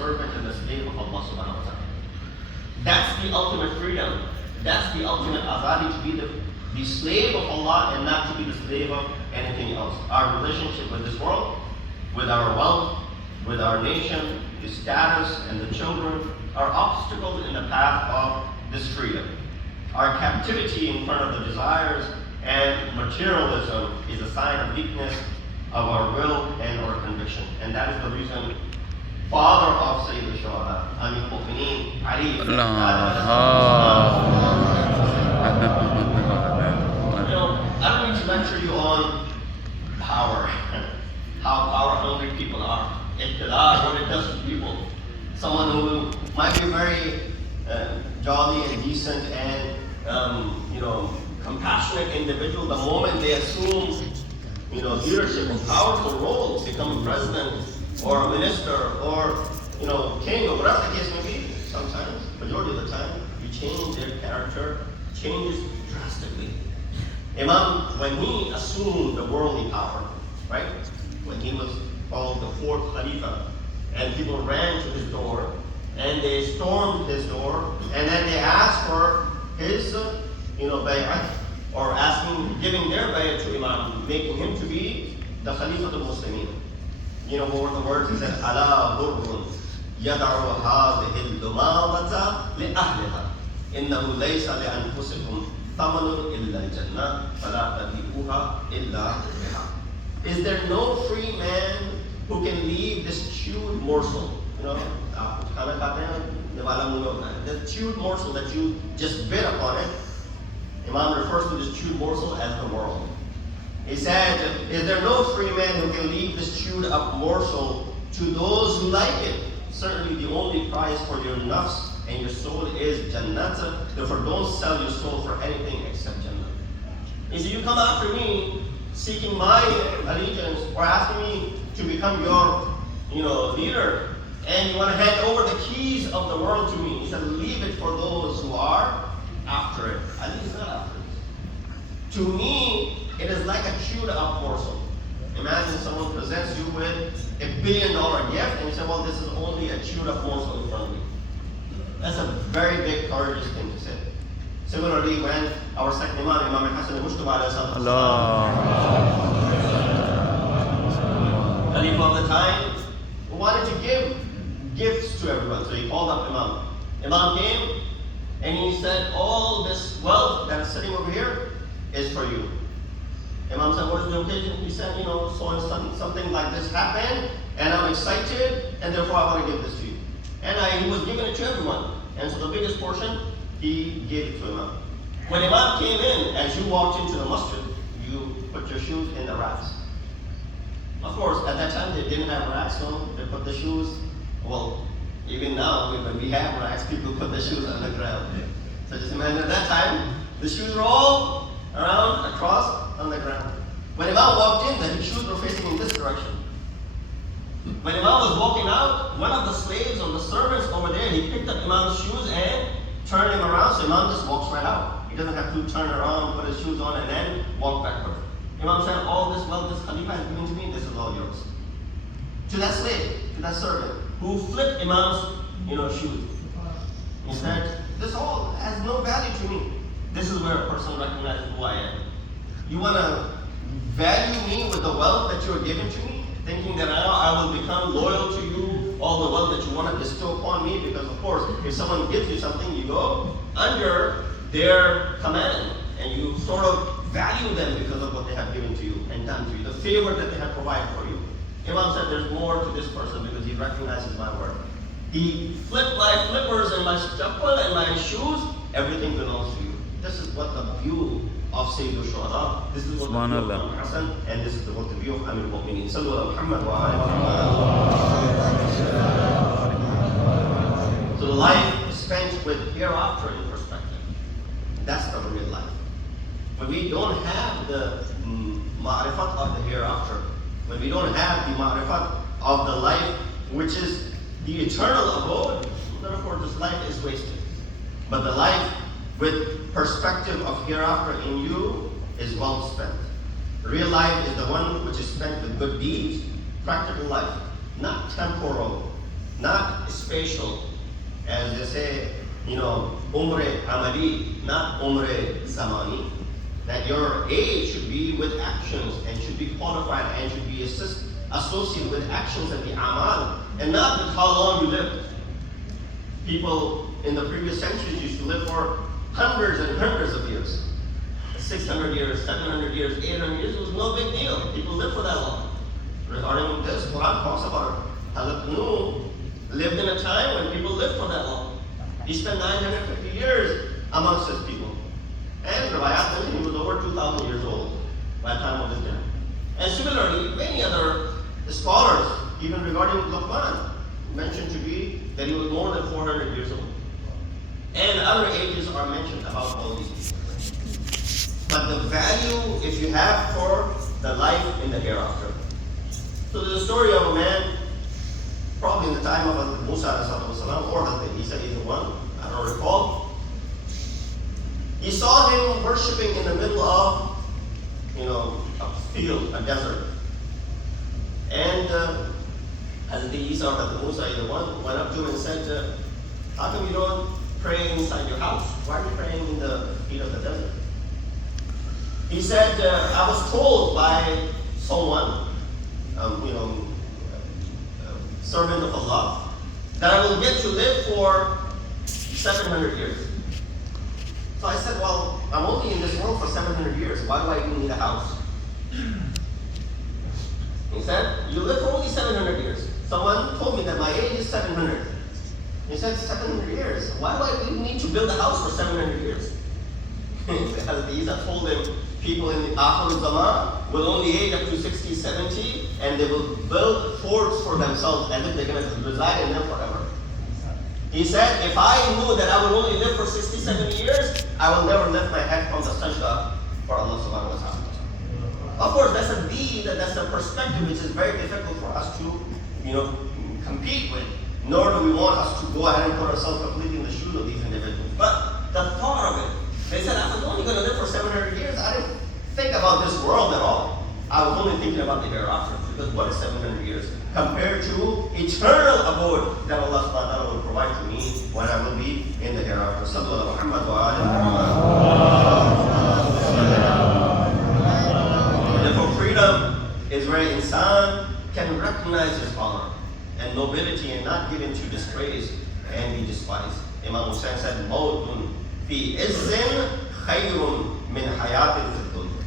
servant and the slave of Allah subhanahu wa ta'ala. That's the ultimate freedom. That's the ultimate azadi, to be the slave of Allah and not to be the slave of anything else. Our relationship with this world, with our wealth, with our nation, the status and the children are obstacles in the path of this freedom. Our captivity in front of the desires and materialism is a sign of weakness of our will and our conviction. And that is the reason father of Syed al-Shuhada, Amir al-Mu'mineen, Ali ibn I don't need to lecture you on power, how power hungry people are, what it does to people. Someone who might be very jolly and decent and compassionate individual, the moment they assume leadership of powerful roles, become a president or a minister or king or whatever the case may be, sometimes, majority of the time, you change their character, changes drastically. Imam, when he assumed the worldly power, right? When he was called the fourth Khalifa, and people ran to his door, and they stormed his door, and then they asked for his, bay'at, or giving their bay'at to Imam, making him to be the Khalifa of the Muslimin. What were the words? He said, "Ala burrun yad'u hadhihi al-dumawata li ahliha, innahu laysa li anfusikum thamanun illa al-jannah, fala tabi'uha illa biha." Is there no free man who can leave this chewed morsel? The chewed morsel that you just bit upon it. Imam refers to this chewed morsel as the world. He said, is there no free man who can leave this chewed up morsel to those who like it? Certainly the only prize for your nafs and your soul is Jannat. Therefore don't sell your soul for anything except Jannah. He said, you come after me seeking my allegiance or asking me to become your leader, and you want to hand over the keys of the world to me. He said, leave it for those who are after it. Ali is not after it. To me, it is like a chewed up morsel. Imagine someone presents you with $1 billion gift and you say, well, this is only a chewed up morsel in front of me. That's a very big, courageous thing to say. Similarly, when our second Imam, Imam Hassan al-Mushtaba Khalifa of the time, wanted to give gifts to everyone. So he called up Imam. Imam came and he said, all this wealth that is sitting over here is for you. Imam said, what is the occasion? He said, something like this happened, and I'm excited, and therefore I want to give this to you. And he was giving it to everyone. And so the biggest portion, he gave it to Imam. When Imam came in, as you walked into the masjid, you put your shoes in the racks. Of course, at that time they didn't have racks, so they put the shoes, well, even now, when we have racks, people put the shoes on the ground. So just imagine at that time, the shoes were all around, across, on the ground. When Imam walked in, the shoes were facing in this direction. When Imam was walking out, one of the slaves or the servants over there, he picked up Imam's shoes and turned him around, so Imam just walks right out. He doesn't have to turn around, put his shoes on, and then walk backward. Imam said, all this wealth this Khalifa has given to me, this is all yours. To that slave, to that servant, who flipped Imam's shoes. He said, this all has no value to me. This is where a person recognizes who I am. You want to value me with the wealth that you are giving to me, thinking that I will become loyal to you, all the wealth that you want to bestow upon me, because of course, if someone gives you something, you go under their command, and you sort of value them because of what they have given to you and done to you, the favor that they have provided for you. Imam said there's more to this person because he recognizes my work. He flipped my flippers and my chappal and my shoes, everything belongs to you. This is what the view of Syed al-Shuhada, this is what the view of Imam Hassan, and this is what the view of Amir al-Mu'mineen. Sallu ala Muhammad wa ala. So the life spent with hereafter in perspective. That's the real life. When we don't have the ma'rifat of the hereafter, when we don't have the ma'rifat of the life which is the eternal abode, then of course this life is wasted. But the life with perspective of hereafter in you is well spent. Real life is the one which is spent with good deeds, practical life, not temporal, not spatial, as they say, umre amali, not umre zamani, that your age should be with actions and should be qualified and should be associated with actions and the amal, and not with how long you live. People in the previous centuries used to live for hundreds and hundreds of years. 600 years, 700 years, 800 years, it was no big deal. People lived for that long. Regarding this, Quran talks about it. Hazrat Nuh lived in a time when people lived for that long. He spent 950 years amongst his people. And Riwayat mentioned he was over 2,000 years old by the time of his death. And similarly, many other scholars, even regarding Luqman, mentioned to be that he was more than 400 years old. And other ages are mentioned about all these people. But the value, if you have for the life in the hereafter. So there's a story of a man, probably in the time of Hazrat Musa or Hazrat Isa, either one, I don't recall. He saw him worshipping in the middle of, a field, a desert. And Hazrat Isa or Hazrat Musa, either one, went up to him and said, how come you don't pray inside your house? Why are you praying in the heat of the desert? He said, I was told by someone, servant of Allah, that I will get to live for 700 years. So I said, well, I'm only in this world for 700 years. Why do I even need a house? He said, you live for only 700 years. Someone told me that my age is 700. He said, 700 years? Why do I even need to build a house for 700 years? Hazrat Isa told him, people in the Ahl-e-Bait will only age up to 60, 70, and they will build forts for themselves as if they're going to reside in them forever. He said, if I knew that I would only live for 60, 70 years, I will never lift my head from the sajda for Allah subhanahu wa ta'ala. Of course, that's a deed, that's a perspective which is very difficult for us to, compete with. Nor do we want us to go ahead and put ourselves completely in the shoes of these individuals. But the thought of it, they said, I was only going to live for 700 years. I didn't think about this world at all. I was only thinking about the hereafter. Because what is 700 years compared to eternal abode that Allah subhanahu wa ta'ala will provide to me when I will be in the hereafter. Sallallahu Muhammad wa alihi. Therefore, freedom is where insan can recognize his honor and nobility and not give into disgrace and be despised. Imam Hussain said, Mautun fi izzin khayrun min hayatin fid dunya.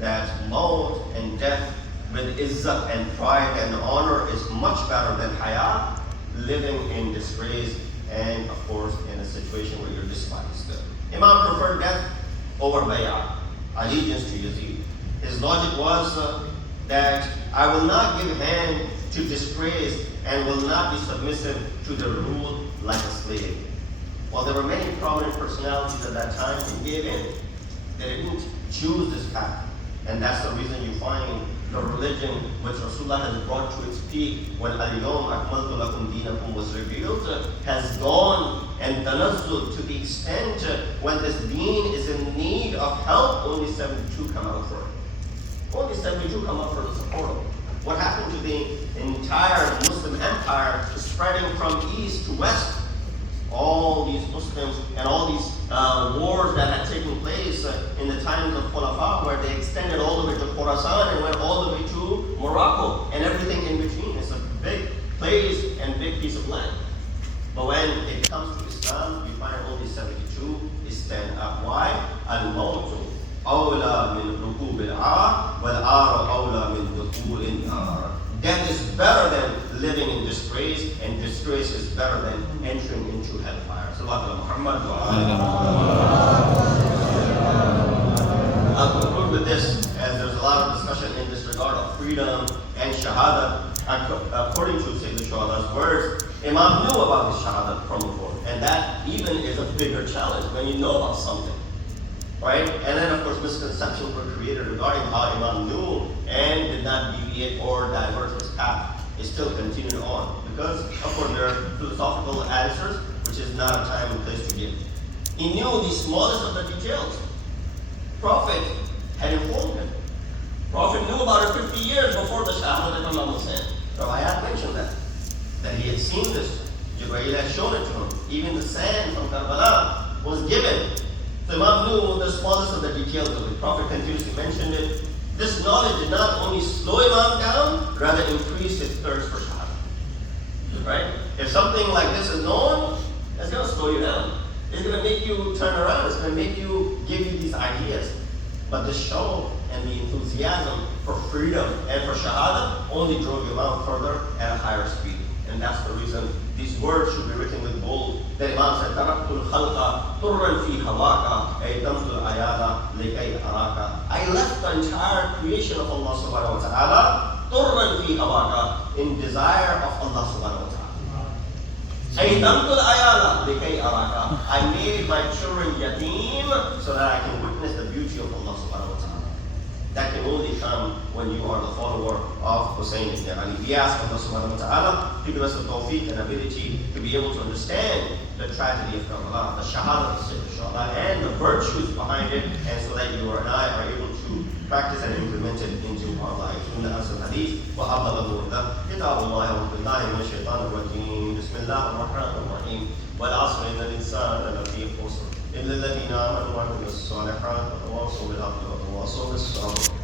That maut and death with izzat and pride and honor is much better than hayat, living in disgrace and, of course, in a situation where you're despised. Imam preferred death over bay'ah, allegiance to Yazid. His logic was that I will not give hand to disgrace and will not be submissive to the rule like a slave. While there were many prominent personalities at that time who gave in, they didn't choose this path. And that's the reason you find the religion which Rasulullah has brought to its peak when Al-Yawm Akmaltu Lakum Dinakum was revealed has gone and tanazzul to the extent when this deen is in need of help, only 72 come out for it. Only 72 come out for the support of it. What happened to the entire Muslim empire spreading from east to west? All these Muslims and all these wars that had taken place in the times of Khulafa, where they extended all the way to Khorasan and went all the way to Morocco and everything in between. It's a big place and big piece of land. But when it comes to Islam, you find only 72 stand up. Why? Al-Mawtu awla min rukub al-ar wal-ar awla min dukhul al-nar. Death is better than living in disgrace, and disgrace is better than entering into hellfire. Sallallahu Muhammad wa I'll conclude with this, as there's a lot of discussion in this regard of freedom and shahada. According to Sayyid Shuhada's words, Imam knew about his shahada from before, and that even is a bigger challenge when you know about something. Right? And then, of course, misconceptions were created regarding how Imam knew and did not deviate or divert his path. It still continued on. Because, of course, there are philosophical answers, which is not a time and place to give. He knew the smallest of the details. Prophet had informed him. Prophet knew about it 50 years before the Shahada that Imam was saying. So I had mentioned that he had seen this Jibreel had shown it to him. Even the sand from Karbala was given. So Imam knew the smallest of the details of it. The Prophet continuously mentioned it. This knowledge did not only slow Imam down, rather increased his thirst for Shahada. Right? If something like this is known, it's going to slow you down. It's going to make you turn around. It's going to make you give you these ideas. But the show and the enthusiasm for freedom and for Shahada only drove Imam further at a higher speed. And that's the reason these words should be written with bold. The Imam said, تَرَكْتُ الْخَلْقَ طُرًّا فِي هَوَاكَ أَيْتَمْتُ الْأَيَالَ لِكَيْ أَرَاكَ. I left the entire creation of Allah subhanahu wa ta'ala طُرًّا فِي هَوَاكَ, in desire of Allah subhanahu wa ta'ala. أَيْتَمْتُ الْأَيَالَ لِكَيْ أَرَاكَ. I made my children yatim so that I can witness the beauty of Allah subhanahu wa ta'ala. That can only come when you are the follower of Hussein ibn Ali. We ask Allah subhanahu wa ta'ala to give us the tawfiq and ability to be able to understand the tragedy of Karbala, the shahada of Sayyid Shahada, and the virtues behind it, and so that you and I are able to practice and implement it into our lives. In the answer hadith, وَأَبَّلَغُ إِذَا كِتَابُ اللَّهِ وَبِاللَّهِ مِنَ الشَّيْطَانِ الرَّجِيمِ بِسْمِ اللَّهِ الرَّحْمَنِ الرَّحِيمِ وَالْعَصْرِ إِنَّ الْإِنسَانَ لَفِي خُسْرٍ إِلَّا الَّذِينَ آمَنُوا وَعَمِلُوا الصَّالِحَاتِ وَتَوَاصَوْا بِالْحَقِّ وَتَوَاصَوْا بِالصَّبْرِ.